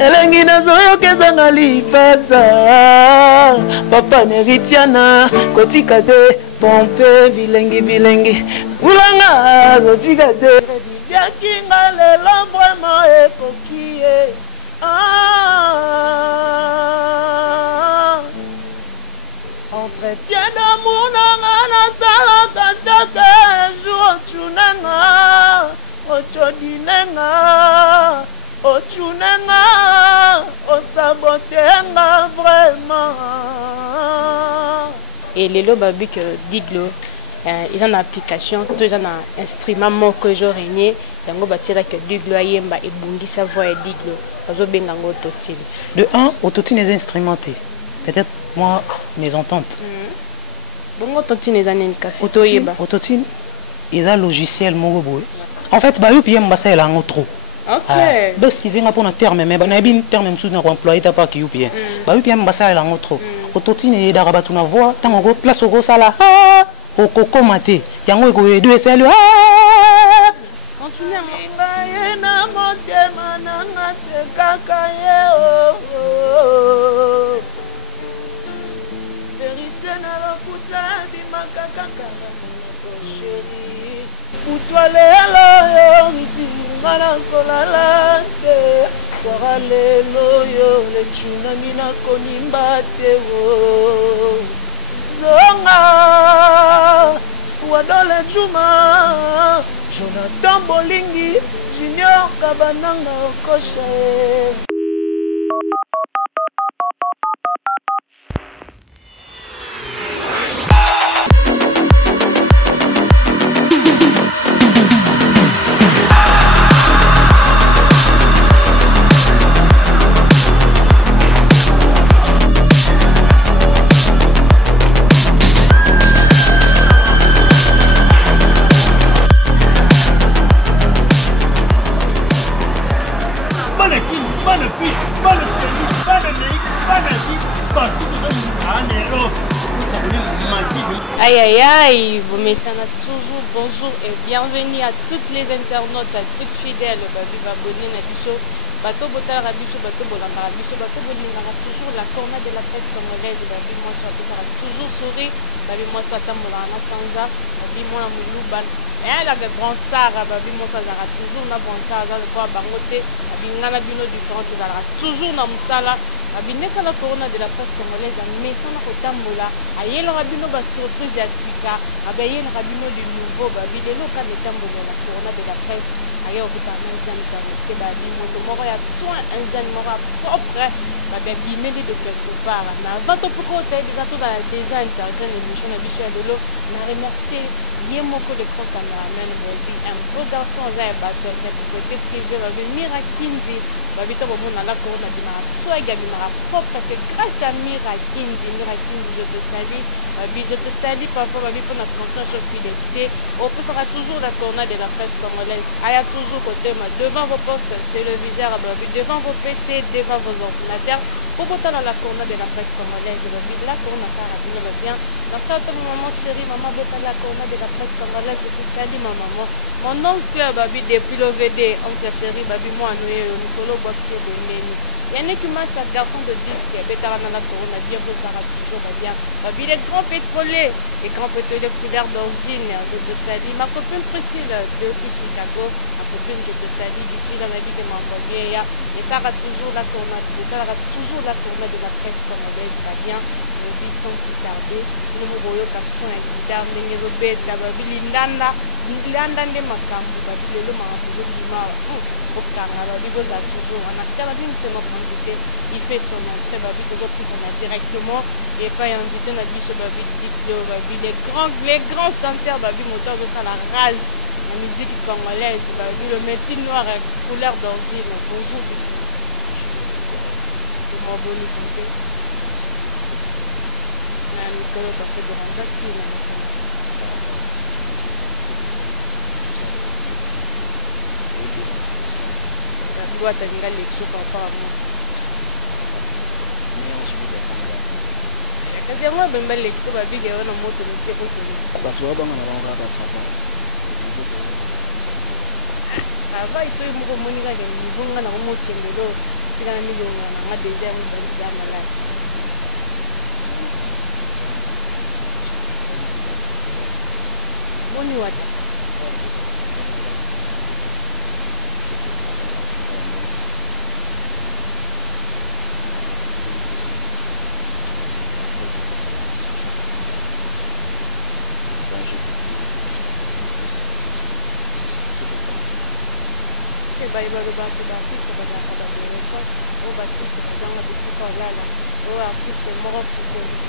elengi nazoyo kezanga lipasa papa neritiana kotika te pompe bilengi ulanga kotika te biakinga lelo vraiment ekoki entretien d'amour nanga nasalaka chaque jour ochunanga ochodinenga ochunenga osabotenga vraiment. Et les lots babi que Diglo ils ont une application tout ils ont un instrument mot que je régné yango batira que Diglo ayemba et bundi sa voix et Diglo bazo benga ngo autotune. De un autotune est instrumenté. Peut-être moi mes ententes. Bon autotune les années cassito yeba. Autotune ils ont logiciel moko boy. En fait ba yupi yemba ça la trop. OK. Parce qu'ils ont un terme mais na bin terme même sous na employé ta pas qui yupi. Ba yupi yemba ça la trop. Autotune et darabatu na voix tant go place go sala au coco maté yango go deux sel continue na motema nanga te kaka ye vérité na lokuta bimaka kaka na chérie utwa lelo yo mitinga na kolala te sora lelo yo le tsunami na konimba te zonga wadole juma Jonathan Bolingi Junior Kabananga Okoshe. Aïe aïe aïe, vous messieurs, toujours bonjour et bienvenue à toutes les internautes, à toutes fidèles, babi baboni na biso, bato botala rabiso, bato bolanda rabiso, bato bolingana toujours la corne de la presse congolaise, babi moi ça toujours sourire, babi moi ça tambolana sanza, babi moi muluban, et la grand sara, babi moi ça toujours na bon sara, le quoi bangote, babi ngana bino différence ça toujours na musala. Abineka la corona de la presse congolaise mais ça na kotambola ayel rabino ba surprise ya sika abayel rabino du nouveau babi de loka de tambola la corona de la presse ayo kuta na zani ka te babi moto moko ya soin un zani moko propre babi bimeli de quelque part na vato pourquoi ça déjà tout déjà interjeune émission na biso ya dolo na remercier yemoko le grand cameraman babi un beau garçon za ba c'est côté privé babi Mirakinzi babi to bomona la corona de la soig propre, c'est grâce à Mira Kinzi, je te salue. Je te salue parfois pour notre confiance et fidélité. On sera toujours la tournée de la presse congolaise. Il y a toujours côté devant vos postes téléviseurs, devant vos PC, devant vos ordinateurs. Pour autant la tournée de la presse congolaise, la tournée carabine va bien. Dans cette maman chérie, maman bota la tournée de la presse congolaise. Je te salue ma maman. Mon oncle depuis l'OVD, oncle chéri, moi Nicolo Boxier de Néni. Il y a un équipage à garçon de disque, Bétarana Corona, bien vous ça toujours bien. Babi les grands pétroliers, les grands pétroliers couleurs d'origine, je te salue. Ma copine Priscille de Chicago, ma copine je te salue d'ici dans la vie de mon envoyé. Et ça va toujours la Corona, ça va toujours la Corona de la presse congolaise, va bien. Le vie sans plus tarder, nous nous voyons qu'à son guitare, mais nous bêtes, Babi Lindanda, Lindanda de Makambu, Babi le Loma, pour Canada, Bigo a toujours, on a il fait son entrée, Babi directement et pas invité na biso Babi Dicto, Babi les grands chanteurs, Babi moteur de ça la rage, la musique congolaise, Babi le métier noir couleur d'origine. Bonjour. C'est mon bonus santé. Nicolas ça fait de ranger qui doit tenir les choses par rapport à moi. C'est moi qui vais l'exo, je vais aller au moto de l'autre côté. Ça va, il faut me communiquer avec le niveau de la moto. tika na milongo na nga déjà mobali za malade boni wata balibalo bato baartiste bazalaka baderefa oyo baartiste bazanga bisika olala oyo artiste moko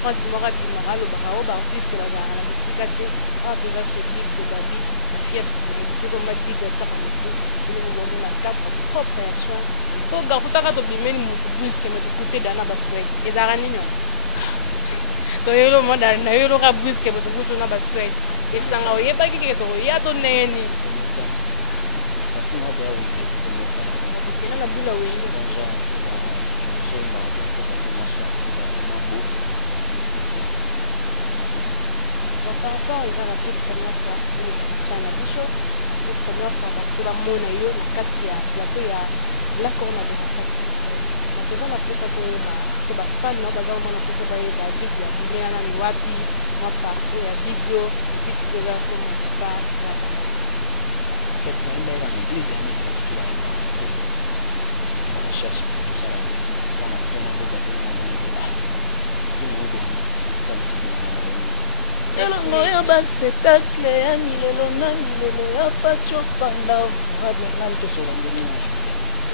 france moko abimaka alobaka oyo baartiste bazalaka na bisika te awa mpenza sebib de babi afiere bisika mabig atiaka motu elomoboni na cadre propre ya soin to garfutaka tobimeli motu briske me tokutie dana baswed ezalaka nini toyelo moda nayeloka briske me tokutu na baswed esanga oyebaki keke tokoya to ndenge nini la boule à Wendy. Par rapport à la toute première fois, ça n'a pas chaud. La première fois, pour la mona yo, la katia, la toya, la corona de la face. La personne a fait ça pour la fan, non, bazar, on a fait ça pour la vidéo, il y a un wapi, moi parti, la vidéo, puis tu devais commencer par la quête, c'est une bonne église, cherche elongo ya baspectacle ya milelo na milelo ya facho panda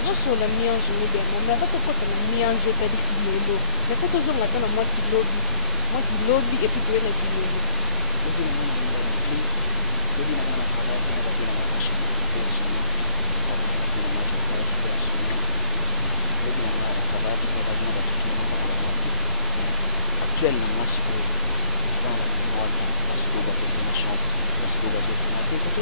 ozosola mianzo mibemo me ata tokota na mianzo etali kilelo me mpe tozonga ata na mwa kilobi epui toye na kilelo actuellement dans la petite boîte parce que vous avez ma chance parce que vous avez ma côté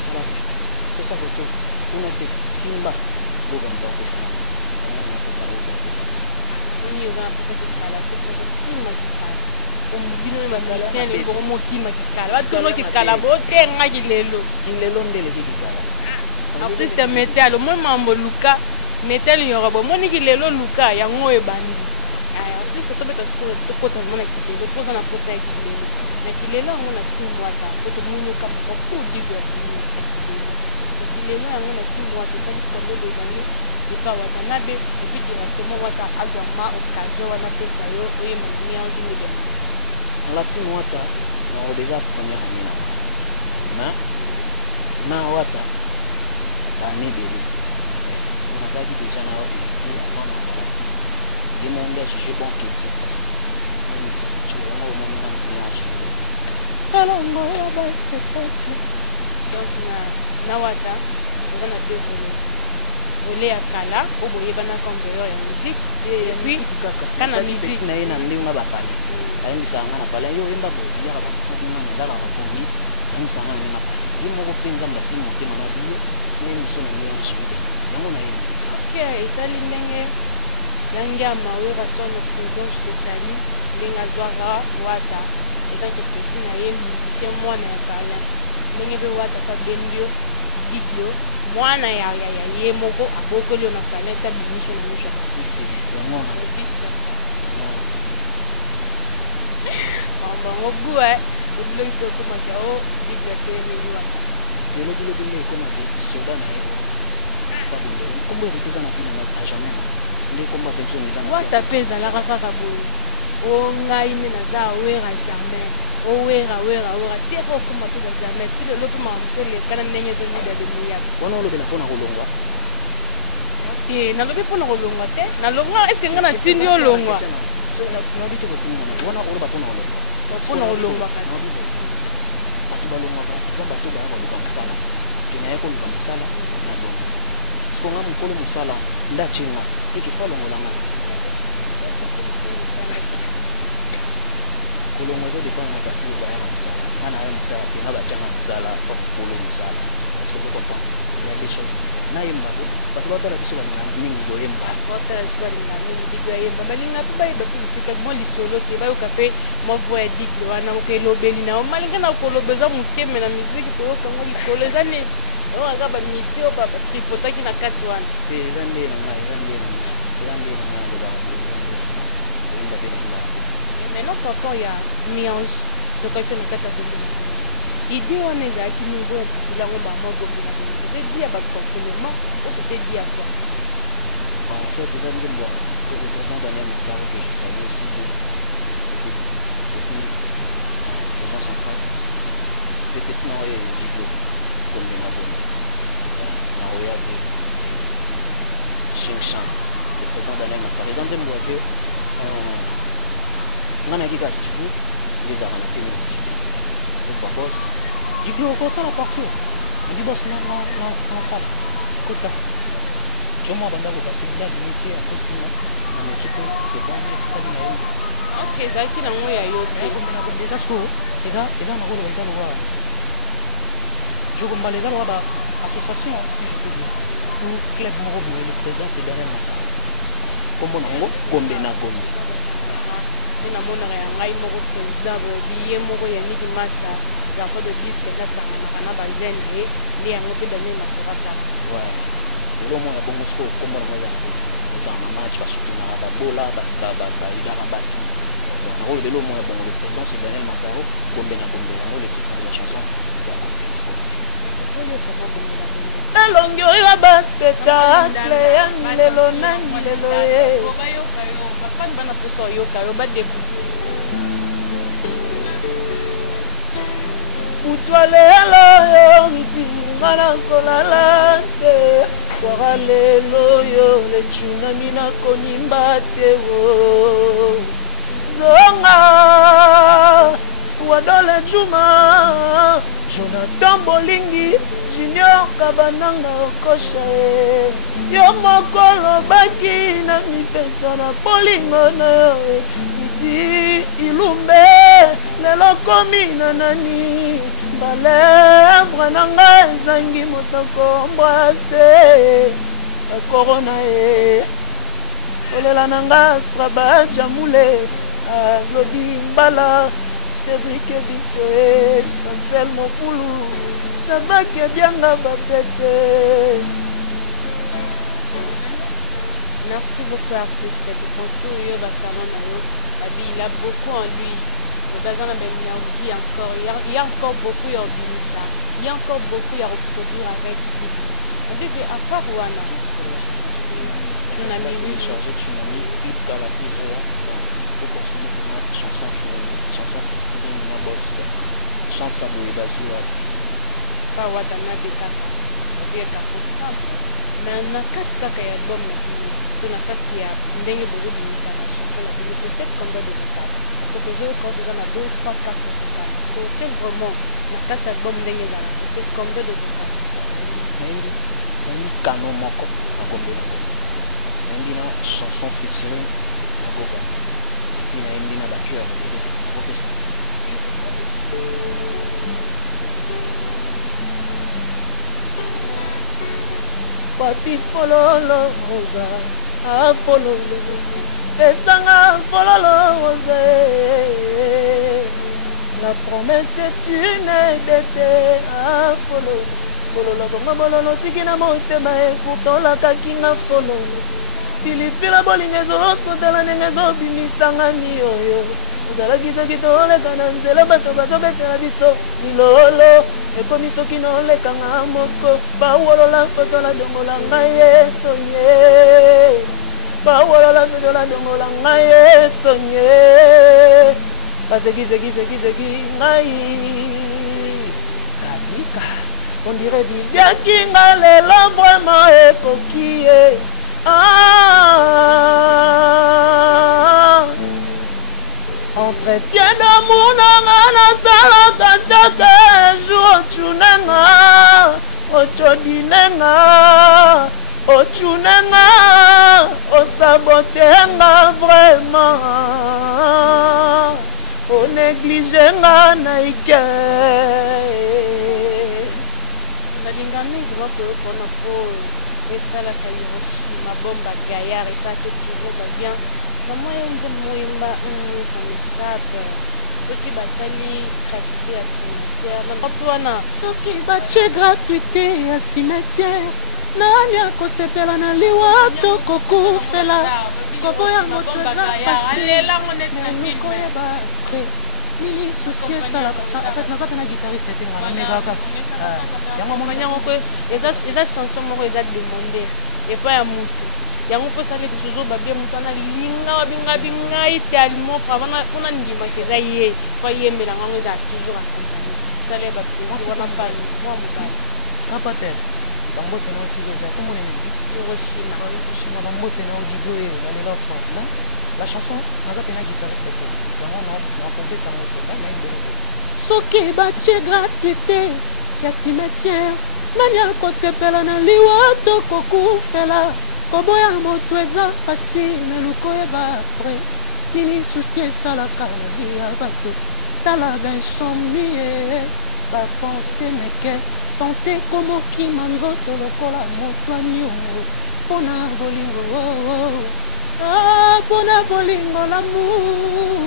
ça va tout ça photo on a fait simba vous comme ça ça on a fait ça on y va pour ça que ça la simba qui parle comme bino ba musicien les gros mots qui makikala ba tout qui kala bote nga kilelo ndele dikala artiste metal moi mambo luka metal yorobo moni kilelo luka yango ebandi artiste to beta school to kota mona kilelo poza na posa ya kilelo na kilelo yango na timu wata to munuka beaucoup diga kilelo yango na timu wata ça qui tombe des années de pas wata na be et puis directement wata azama occasion wana pesa yo et mania en jeu de la timu wata on déjà première année na wata année de on a dit déjà na wata c'est avant la maladie les mondes je bon que c'est facile mais ça tu vois au moment dans le village alors moi la base spectacle donc na wata on a développé relais à kala au boye bana conveyeur ya musique et puis kana musique na ina ndinga bapali ayembisanga na pala yo emba bo ya ba tsaki na ndala ba komi ayembisanga na pala yo moko penza mbasi motema na biyo ni misona ni ya shinde yango na yini okay esali ndenge yangia mawera sono présence de sali ndenge zwara wata etant que petit na ye musicien mwana ya kala ndenge be wata ka bendio video mwana ya ye moko abokoli na kala ta bimisho na misho sisi yango na bango bue obilo to kuma sao bibliothèque ni wata delo kuma de soda na pas de kombo riteza na bina na jamais les komba benzo ni zana wata pesa la kaka boye o ngai ni na za wera jamais o wera tiro kuma to jamais tilo loto ma msele kana nenye to ni de miya wana lo bela pona kolongwa na lobi pona kolongwa te na longwa est-ce que ngana tindi o longwa na bicho ko tindi wana o ba pona kolongwa pona kolongwa kasi balongwa ba to ba ko msala ina yako ni msala na bongo songa mukolo musala ndachinga siki folongo la ngati kolongo zo depend na batu ba ya musala ana ya musala pe na ba changa musala pa kolo musala parce que ko pa ya des choses na yemba batu ba tola biso na mingi do yemba bota swali na mingi biso yemba balinga to ba ba bisika mo lisolo te ba yo kape mo voya digle wana ko elobeli na o malinga na ko lobeza muteme na musique to ko mo lisolo ezane on a ba mitio ba tripotaki na kati wana ezande na ngai ezande nyonso encore ya nuance tokaki na kati ya kombela idée wana ezalaki niveau ya titilango bango kombela c'était dit à baconseillement ou c'était dit à quoi? En fait, les amis, moi, le président Daniel Massaro, que je salue aussi depuis le central, les petits n'ont rien vidéo comme le Mabon, Naroya de Shingshan, le président Daniel Massaro. Les amis, moi, que on a dit que les arnaques, les boss, du coup, on ça la partout. Du boss, dans la salle, écoute. Je m'en vais dans le bâtiment ici à côté de l'équipe, c'est pas une ok, ça qui n'a pas eu déjà ce que les gars, on va le voir. Je vais aller dans l'association, si je peux dire, ou club Morobo, le président c'est Daniel Massaro. Comme on a un Gombena Gomi. On a mon arrêt, un mot président, billet moro yannick massa, garçon de disque, là ça m'a bazen, et les un peu Daniel Massaro. Ouais. Le monde a bon mosco comme on a dans le match parce que on a la bola basta basta il a rabattu on le monde a bon le président c'est Daniel Massaro comme ben on le titre de la chanson elongi oyo ya baspectacle ya milelo na milelo ye bana posa oyoka yo badebuti kutwa lelo yo mitinga na kolala te soara lelo yo lecunami na konimba te o zonga wadole juma jonathan bolingi junior kabananga okosha yo mokolo baki na mipesa na bolingo na yo idi ilumbe lelo komi na nani balèvre na nga ezangi motoko mbwase akorona ye kolela na nga straba jamule alobi mbala sebrike biso ye chancel mokulu shabaki ebyanga bapete. Merci beaucoup artiste de sentir où il a beaucoup en lui. Il y a encore beaucoup à ça. Il y a encore beaucoup à reproduire avec lui. On dit à part Wana. On a mis chargé Tsunami, clip dans la TV. Pour consommer une chanson Tsunami, chanson fictive, une bosse. Chanson de Bazua. Pas Wadana de Kaka. C'est pour simple. Mais on a 4 kaka et album maintenant. On a 4 ya ndenge de la chanson la peut-être combien de temps. Parce que je veux quand on a 2, 3, 4 ans. C'est vraiment la 4 albums ndenge la peut-être combien de temps. Nani canon moko na Gombe. Nani na chanson fictive na Goba. Nani na backer na professeur. Papi fololo rosa a fololo pesanga fololo rosa la promesse est une d'été a fololo fololo bongo bololo tikina motema e pourtant la kakinga fololo pilipila bolinga ezosotela ndenge ezobimisanga mioyo ozalaki soki toleka na nzela bato bazobetela biso milolo ekomi soki nolekanga moko bawolola fotola dongola ngai esonye bawolola fotola dongola ngai esonye basekiseki ngai kabika ondire bibiaki nga lelo vraiment ekoki ye entretien d'amour nanga nasalaka chaque jour ochunenga ochodinenga ochunenga osabotenga vraiment onegligenga naike balinga mingi bakoyokona po esalaka yo aussi mabomba gaillard esaka toujours babien namoya nde moyemba ça m'échappe soki basali gratuité ya cimetière nati wana soki batie gratuité ya cimetière nani akosepela na liwa tokokufela koboya moto eza alela ngone koyeba nini souci esalaka en fait naza pena guitariste te ngana mekaka yango mona yango ko eza chanson moko eza demandé epa ya motu yango mpo esali toujours babie motu ana linga babingabingai tellement mpona ndimaka eza ye po yembelanga yango eza toujours accompagné esala baplaisir wana pani mwa mobali kapater bambote na osili eza komona nini Hiroshima bambote na odigo oyo nalela fois non la chanson naza pena guitariste te yango nakompe tango te naibele soki batie gratuité ya cimetière nani akosepela na liwa to kokufela koboya moto eza facile na lukoyeba apres nini susi esalaka na vie ya bato tala bainsomnie bapense meke sante komokima nzoto lokola moto aniongo mpona bolingo mpona bolingo lamour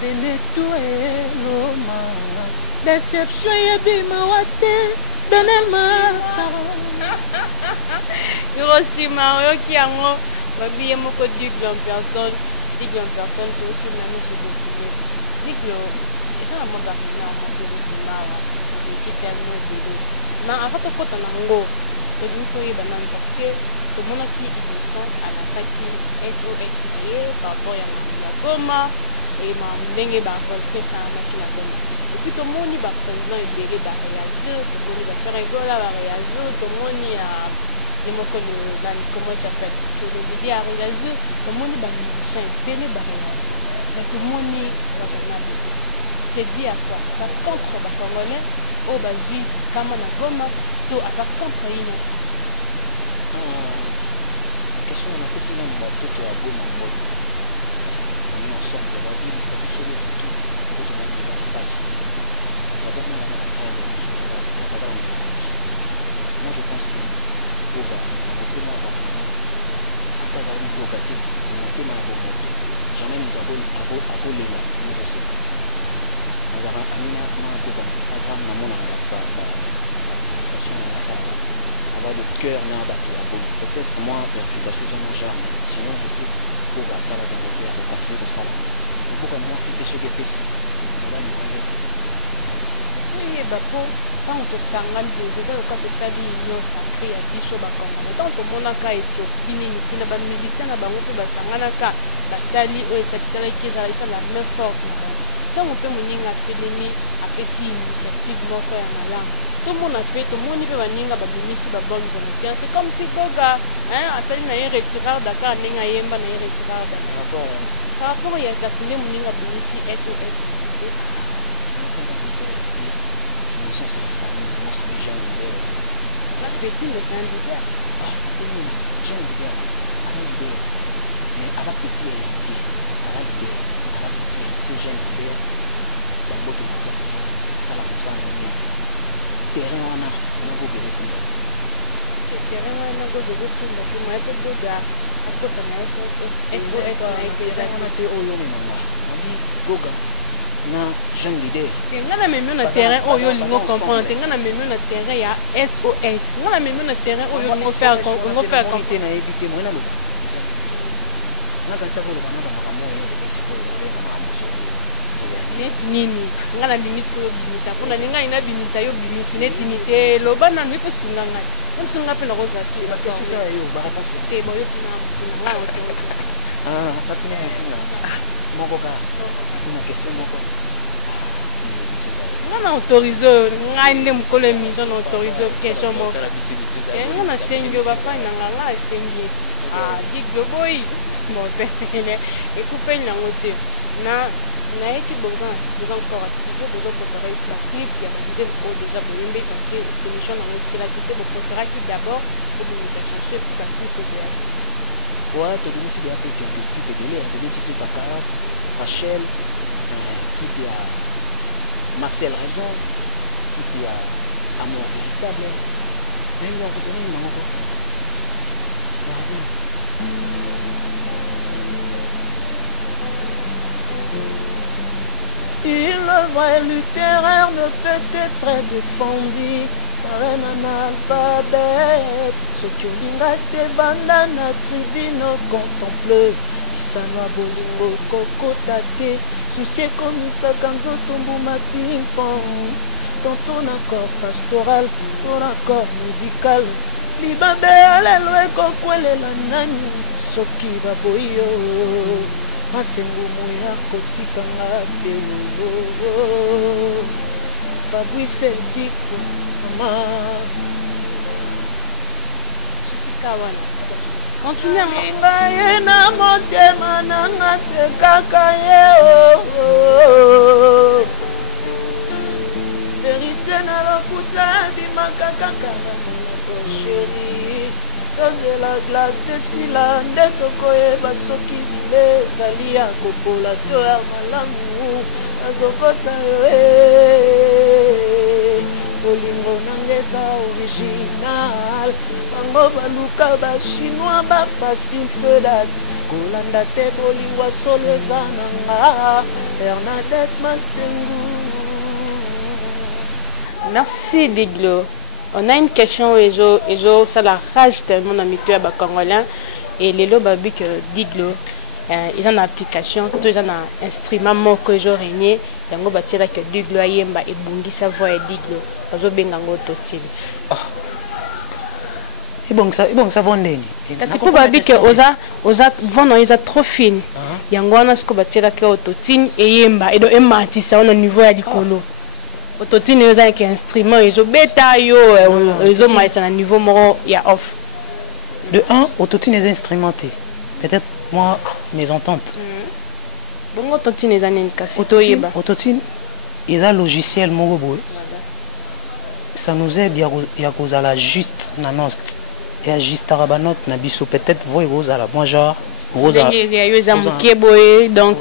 benetu eloma déception yebimawa te benelma Hiroshima oyoki yango babiye moko digle en personne toyoki nani todokile digle eza na mwa barina amaterekimawa oyoki tellement ebele na avant tokota nango tozwi koyeba nani parce que tomonaki innocent alasaki sos na ye par rapport ya mokili ya goma eyema ndenge barevolte esalamaki na goma epuis tomoni baprésident ebele baréagir tomoni baferegola baréagir tomoni et mon comment il s'appelle le média a réagi comme on est dans musicien télé barrage donc mon c'est dit à quoi ça contre les congolais au bazi kama na goma to ça contre une question na pesi na mapoto ya goma moto ni ensemble la vie de cette chose qui peut nous passer par exemple on a entendu sur place moi je pense que boga motema ya bato kaka boga te motema ya bomo jamais moto akolela nyonso nazaka amina na boga na instagram namonaka bapublication na nasala avoir le cœur na bato ya bomo peut-être moi perturbation eza genre sinon je sais boga asala dans le cœur continue kosala boga na mwasi te soki epesi oyeba po ntango tosangani boye eza loka tosali union sacré ya biso bakongana ntango tomonaka etiopi nini kuna bamilicien na bango mpe basanganaka basali oyo esalitalaki ezala esala main forte na bango ntango mpe moninga atelemi apesi initiative moko ya malamu tomona mpe tomoni mpe baninga babimisi babonne volontaire c'est comme si boga asali na ye retirar dakar ndenge ayemba na ye retirar dakar par rapport ya kasi nde moninga abimisi sos la petite c'est un leader. J'ai un leader. Mais à la petite héritier, à la leader, à la petite héritier, j'ai un leader. Dans le mot de la ça la pousse à un terrain en a, on a beau de ça. Le terrain en a beau de ça, mais moi je peux dire à quoi ça m'a SOS na été on a fait au yom maman. On dit Goga. Na jeune leader tenga na memi na terrain oyo lingo comprendre tenga na memi na terrain ya SOS nga na memi na terrain oyo lingo faire comité na éviter moi na lo na kanisa ko lo bana ba makambo yo de siko neti nini nga na bimisi oyo bimisa mpona ninga ina bimisa yo bimisi neti ni te loba nanu mpe sunga ngai msunga mpe na kozwa su te boyo tina nga patina motina moko ka tina question moko nga na autorise oyo ngai nde mokolo émission na autorise question moko nga na sengi oyo bafani na nga nga asengi eti digle boyi mopene ekupe nango te nayeki besoin encore studio besoin préparer baclip ya badeuxième oyo déjà boyembe parce que émission nango esilaki te bopréféraki d'abord obimisa chanson epuis baclip obeasi ouais tobimisi bea mpe kende clip ebele tobimisi clip ya Karat Rachel clip ya Marcel Raison clip ya Amour véritable même ya kotonini nango ko Il est vrai, littéraire ne peut être défendu. arena na alphabet soki olinga te banda na tribune contemple isana bolingo kokota te susi ekomisaka nzoto mbuma ping-pong tonton na corps pastoral to na corps médical libabe alelo ekokwelela nani soki baboyi yo masengumu ya kotikanga te Fabrice Diko mama continue ngaye na motema nanga te kaka ye vérité na lokuta bimaka kaka na monoko chéri tozela glace esila nde tokoyeba soki bile ezali ya kopola to ya malamu azokota yo bolingo nanga eza original bango baluka bachinois bapasi mpe date kolanda te bolingo solo eza nanga Bernadette Masengu. Merci Diglo. On a une question ça la rage tellement dans mes à Congolais et les lots babi que Diglo ils ont une application tous ils ont un instrument que je régné yango batira que Diglo ayemba et bungi sa voix et Diglo bazo bengango totile et bon ça vondeni kasi po babi que oza vendre ils a trop fine yango wana ce que batira que totine eyemba et do ematisa au niveau ya likolo Autotine est un instrument, ils ont bêta yo, ils ont mis à un niveau moro, il y a off. De un, autotine est instrumenté. Peut-être moi, mes ententes. Bon, autotine est un cassé. Autotine, il y a un logiciel moro. Ça nous aide à cause de la juste nanost. Et à juste arabanot nabiso peut-être vous et la moi genre. Rosa. Donc.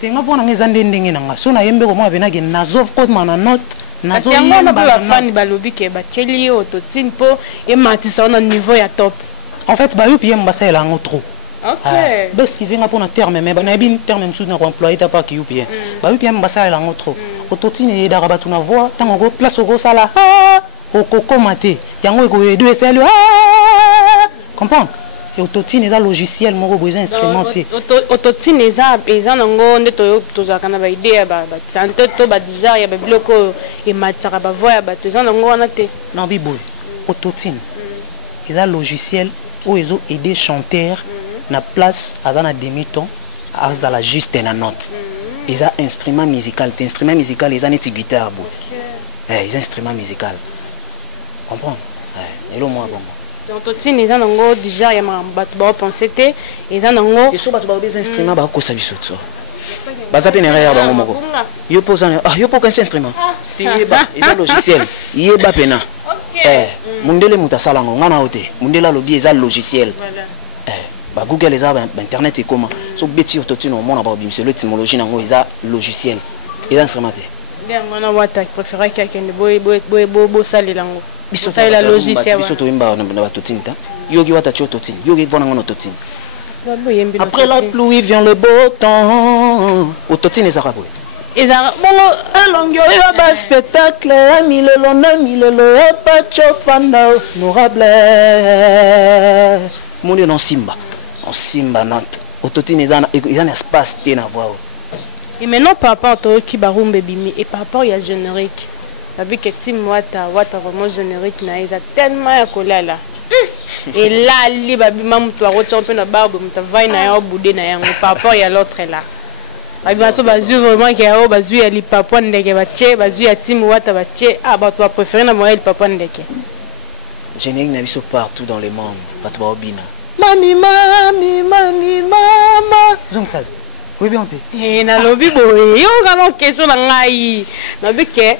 Tenga pona ngezande ndenge nanga so na yembe ko mwa benage nazov ko mana note nazo yemba ba fan balobi ke ba teli autotine po e matisa na niveau ya top. En fait ba yupi yemba ça elango trop. OK. Parce qu'ils ont un terme mais na bin terme sous na employé ta pas ki yupi. Ba yupi yemba ça elango trop. Autotine e dara batu na voix tango go place go sala o koko mate yango ko e deux sel comprendre. Et autotine est un logiciel moro besoin instrumenté. Autotine est un nango ndeto tozaka na ba idée ba santé to ba déjà ya ba bloko et matara ba voix ba tozana nango wana te. Non biboy. Autotine est un logiciel où ils ont aidé chanteur na place à dans demi-ton à la juste na note. Ils ont instrument musical, instrument musical ils ont une guitare bo. Ils ont instrument musical. Comprends? Et le moi bon. Autotine ils ont nango déjà ya bato ba penser te ils ont nango et so bato ba des instruments ba ko sabiso so baza pe neraya bango moko yo posana yo po kan instrument te yeba ils ont logiciel yeba pena mundele muta salango ngana ote mundela lobi ils ont logiciel ba Google les a internet et comment so beti autotine au monde ba bimse l'étymologie nango ils ont logiciel ils ont instrumenté bien ngana wata préférer quelqu'un de bo salilango ça est la logiciel biso to imba na autotine ta yogi wata cho autotine yogi vona ngono autotine après la pluie vient le beau temps autotine ezaka boy ezaka bongo elongo yo ba spectacle milelo na milelo e pa chopanda honorable moni non simba nante autotine ezana espace te na voix et maintenant par rapport au qui barumbe bimi et par rapport ya générique avec que Tim Wata vraiment générique na isa tellement ya kolala et là li babi mamu to rocha on peut na barbe muta vai na ya obude na yango par rapport ya l'autre là babi maso bazu vraiment que ya bazu ya li papa ndeke bache bazu ya Tim Wata bache ba to préférer na moyen papa ndeke générique na biso partout dans le monde bato ba obina mami mama donc ça oui bien te et na lobi boye yo ngalo question na ngai na bike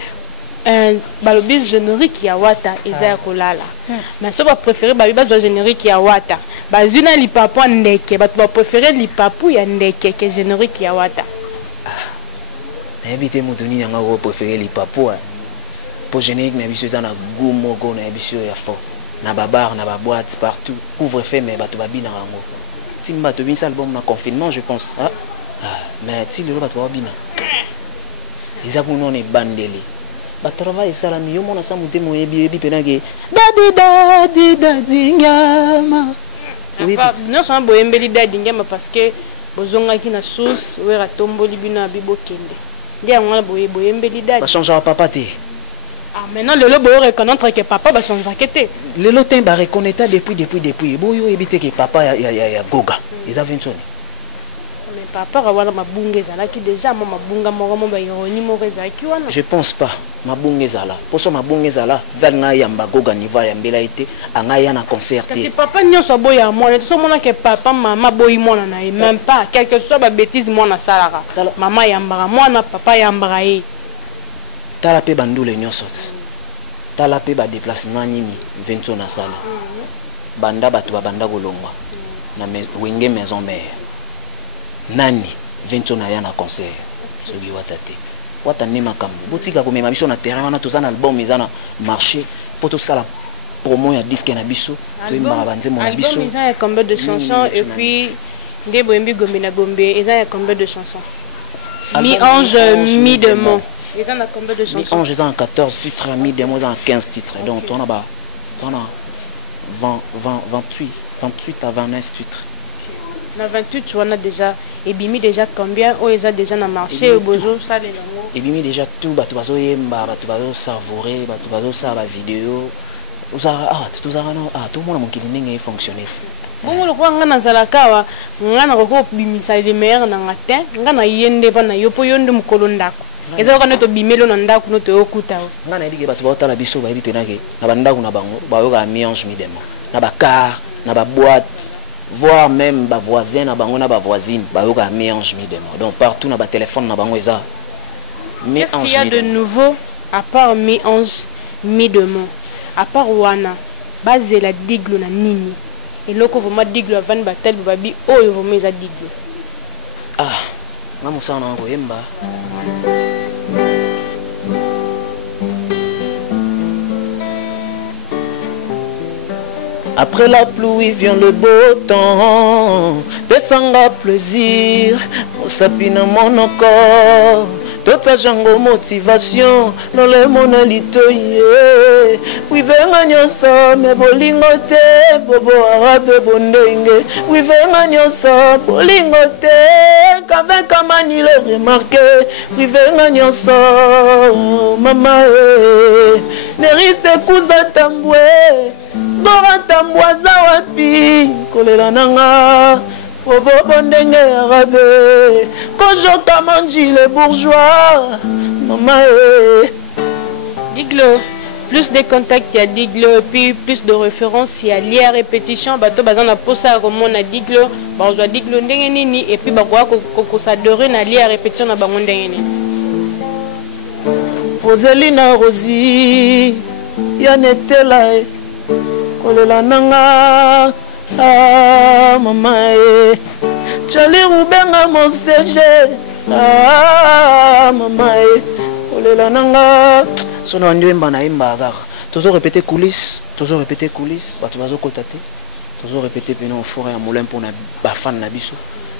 balobi générique ya wata eza ya kolala mais so ba préférer babi ba générique ya wata bazuna lipapu ndeke bato ba préférer lipapu ya ndeke que générique ya wata na ebite moto nini nga ko préférer lipapu pour générique na biso eza na goût moko na biso ya fort na babar na ba boîte partout couvre-feu mais bato babina yango timba to bin ça album na confinement je pense mais ti le bato babina ils a pour non bandeli ba travail salami yo mona sa muté mo yebi penage dadi nyama. Oui, non ça boyembeli dadi nyama parce que bozonga ki na source wera tomboli bina bibo kende. Ndia ngala boyembeli dadi. Ba changer papa te. Ah maintenant le lobo reconnaître que papa ba changer kete. Le lotin ba reconnaître depuis boyo ebité que papa ya goga. Ils avaient une sonne. Mais papa rawala mabunge zala ki déjà mabunga moko ba ironi mo rezaki wana. Je pense pas mabunge zala. Poso mabunge zala vers nga yamba goga niva ya mbela été anga ya na concert. Kasi papa nyonso boya mwana to mona que papa mama boyi mwana na et même pas quelque soit ba bêtise mwana salara. Mama yambara mwana papa yambara e. Tala pe bandule nyonso. Tala pe ba déplacement nyimi vento na sala. Banda batu ba banda kolongwa. Na wenge maison mère. Nani vento na ya na concert. Soki watate. Wata nema kam. Botika ko mema biso na terrain wana tozana album ezana marché. Photo sala promo ya disque na biso. To imba banze mo na biso. Album ezana combien de chansons et puis ndebo embi gombe na gombe ezana combien de chansons. Mi-ange, mi-démon. Ils en ont combien de chansons? Mi-ange, ils ont 14 titres, mi-démon, ils ont 15 titres. Okay. Donc, on a 28 à 29 titres. Dans 28, tu en as déjà. Et Bimi déjà combien? Oh, ils ont déjà dans le marché, au Bozo, ça, les langues. Et Bimi déjà tout, tu vas savourer, tu vas savourer la vidéo. Tout le monde a fonctionné. Bon, le roi ngana zalakawa ngana ko bimisa le meilleur na ngatin ngana yende vana yopo yonde mukolondako eza ko noto bimelo na ndako noto okuta ngana yidi ke batu ba otala biso ba yebi penake na bandako na bango ba yoka mi-ange mi-démon na ba car na ba boîte voire même ba voisin na bango na ba voisine ba yoka mi-ange mi-démon donc partout na ba téléphone na bango eza mi-ange. Qu'est-ce qu'il y a de nouveau à part mi-ange mi-démon à part wana bazela diglo na nini et là qu'on va diglo avant batal babi oh il va mettre diglo ah na musana ngo yemba. Après la pluie vient le beau temps, pesanga plaisir, osapina mon corps. Tota jango motivation no le monalito ye wivenga nyonso me bolingo te bobo arabe bondenge wivenga nyonso bolingo te kave kamani le remarqué wivenga nyonso mama nerise kuza tambwe gora tambwaza wapi kolela nanga Bobo bondenge arabe Kojoka manji les bourgeois Maman Diglo plus de contacts il y a Diglo et puis plus de références il y a lié à répétition bato bazan na posa comme on a Diglo bazwa Diglo ndenge nini et puis bakwa ko s'adorer na lié à répétition na bango ndenge nini Roselina Rosie Yanetela Kolela nanga ah maman Chali Rubenga mon CG ah maman olela nanga sono ndio imba na imba kaka toujours répéter coulisses bato bazo kotate toujours répéter pena au four et à moulin pour na ba fan na biso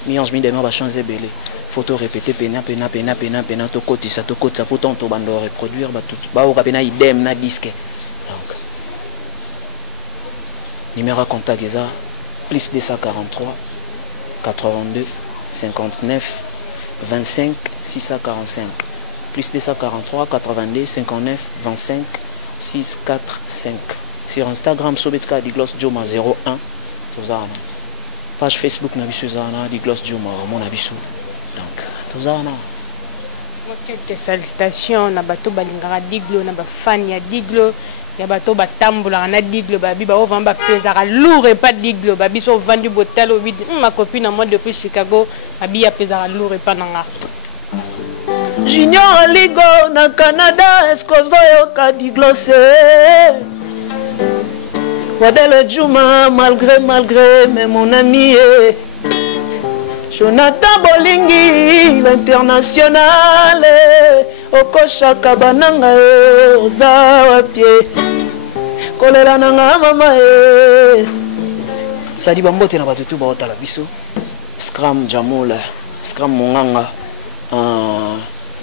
mi-ange mi-démon ba changer belé photo répéter pena to kotisa pourtant to bando reproduire bato ba o kapena idem na disque donc numéro contact eza plus 243 82 59 25 645 plus 243 82 59 25 645 sur Instagram Sobetka Diglos Joma 01 tozana page Facebook na biso zana Diglos Joma mon abiso donc tozana quelques salutations na bato balingara Diglo na ba fan ya Diglo ya bato batambola na Diglo babi ba ovamba pesara lourd et pas Diglo babi so vendu botal au vide ma copine à moi depuis Chicago babi ya pesara lourd et pas nanga Junior Ligo na Canada escozo yoka Diglo se Wadele Juma malgré mais mon ami Jonathan Bolingi l'international Okosha kabananga ozawa pie kolela nanga mama Sadi bambote na batutu ba otala biso Scram Jamola Scram Monganga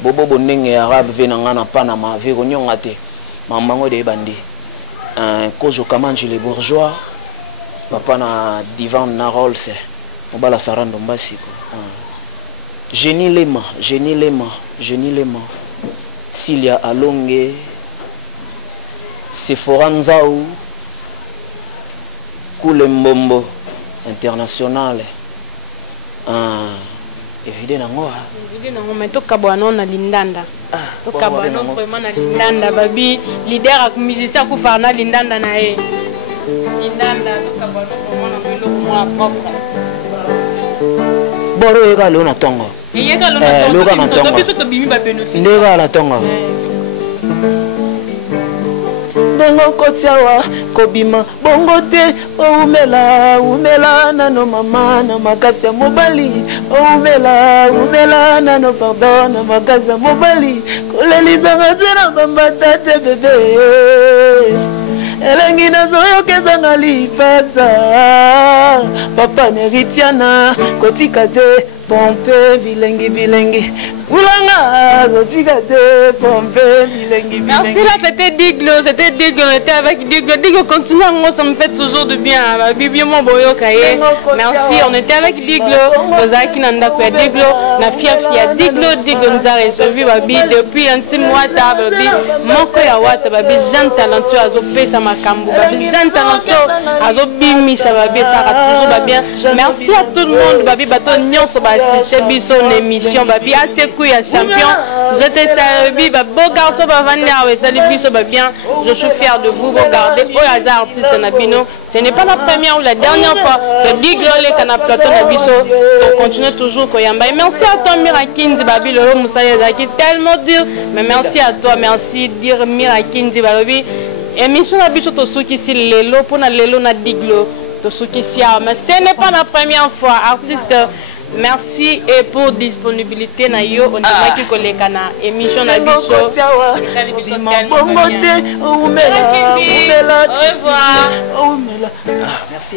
bobo bondenge arabe ve nanga na Panama ve konyonga te mamango de bandi kozo kamanji les bourgeois papa na divan na Rolls mobala sarando mbasiko Génie Lema Silia Alonge Sephora Nzao Kulembombo international évidemment mais to kabwana na lindanda to kabwana vraiment na lindanda babi leader ak musicien ku farna lindanda na e lindanda to kabwana vraiment na melo moi propre boro ega lo na tongo ega lo na tongo to biso to bimi ba bénéfice ndega la tongo Nengo kotiawa kobima bongo te umela nano mama na makasi ya mobali umela nano pardon na makasi ya mobali kolelizanga te na bambata te bebe elengi nazoyokezanga lipasa papa neritiana kotika te pompe bilengi Oulanga, merci, là c'était Diglo, on était avec Diglo. Diglo continue, ça me fait toujours de bien. Merci, on était avec Diglo. Ozaki Nanda Kwe Diglo, na fia Diglo nous a reçu depuis un petit mois. Moko ya wata, jeune talentueux, azo pesa makambo, jeune talentueux, azo bimi, ça va bien, ça va toujours bien. Merci à tout le monde, bato nyon so ba assister biso une émission, assez à champion, je te salue, beau garçon, bien. Je suis fier de vous, regardez, au hasard artiste Nabino. Ce n'est pas la première ou la dernière fois que Diglo les canap plateau Nabiso. On continue toujours Koyamba. Et merci à toi Mirakinzi Babi Lolo Moussaïa qui tellement dire, mais merci à toi, merci dire Mirakinzi Babi. Émission Nabiso Tosuki si Lelo pour na Lelo na Diglo Tosuki si mais ce n'est pas la première fois artiste. Merci et pour disponibilité na yo on dit qui kolekana émission na biso salut biso tellement bien au revoir merci